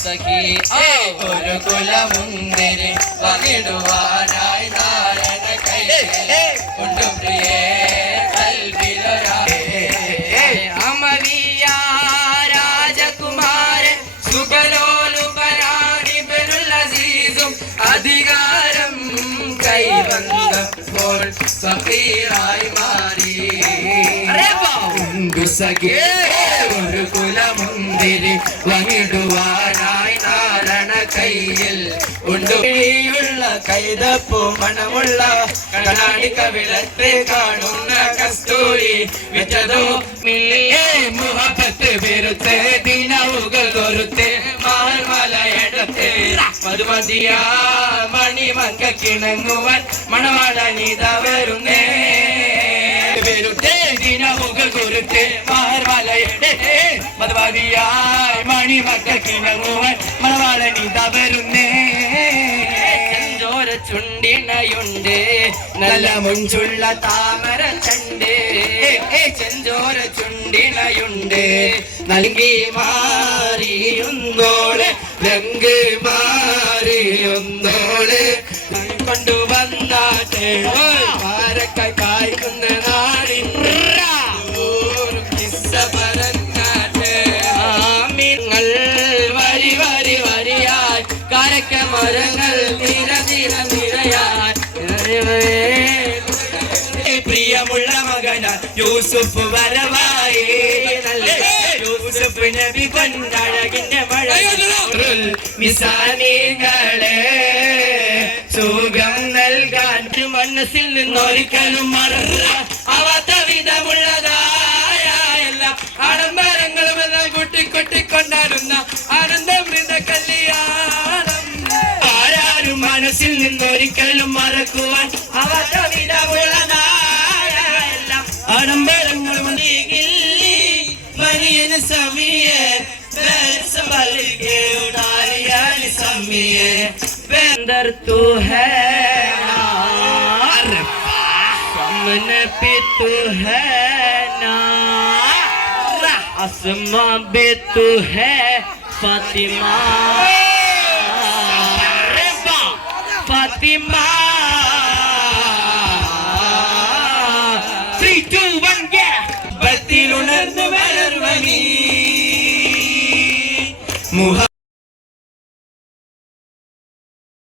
സഖി ഒരു കുലമുന്തിരി പകിടുവാനായി നാരണ കൈ കൊണ്ടു പ്രിയേ കൽവിലൊരാളേ അമലിയ രാജകുമാരൻ സുഖലോലുപരാണിബനുൽ അസീസും അധികാരം കൈവന്നപ്പോൾ ഫഖീറായി മാറി സഖി ഒരു കുലമുന്തിരി വങ്ങിടുവാനായി നാരണ കയ്യിൽ ഉണ്ടുള്ള കൈതപ്പൂ മണമുള്ള കണ്ണാടി കവിളത്തെ കാണുന്ന കസ്തൂരി വിറ്റതോ മുഹബത്ത് വെറുത്ത് ദിനവുകൾ കൊറുത്ത് മാൽമലയെടുത്ത് മധുമതിയ മണിമങ്ക കിണങ്ങുവാൻ മണവാളനിത വരുന്നേ വെറുതെ ദിനവുകൾ കൊറുത്ത് മാൽമലയെടുത്ത് മധുമതിയായി മണിമങ്ക കിണങ്ങുവാൻ മണവാളനിത വരുന്നേ ചുണ്ടിണയുണ്ട് നല്ല മുഞ്ചുള്ള താമര ചണ്ട് ചെഞ്ചോര ചുണ്ടിണയുണ്ട് നൽകി മാറിയൊന്നോള് രംഗ് മാറിയൊന്നോള് കൊണ്ടുവന്നാട്ടെ ആരൊക്കെ കായ്ക്കുന്ന നാടിൻ കിസ്സ പറഞ്ഞാട്ടെ ആമിങ്ങൾ വരി വരി വരിയായി കാരക്ക മരങ്ങൾ നിര നിര നിരയാൻ പ്രിയമുള്ള മകന യൂസുഫ് വരവായി യൂസുഫ് നബി കൊണ്ടഴകിന്റെ മഴ മിസാനികളെ സുഖം നൽകാൻ മനസ്സിൽ നിന്നൊരിക്കലും മറവാത്ത വിധമുള്ളതായ എല്ലാ ആഡംബരങ്ങളും എല്ലാം കൂട്ടിക്കൊണ്ടിക്കൊണ്ടാടുന്ന ആനന്ദമൃത കല്യാണം ആരാരും മനസ്സിൽ നിന്നൊരിക്കലും മറക്കുവാൻ ആവാത്ത വിധമുള്ളതായ എല്ലാ ആഡംബരങ്ങളും മരിയന് സമിയെ बंदर तू है सामने भी तू है ना आसमां भी तू है फातिमा फातिमा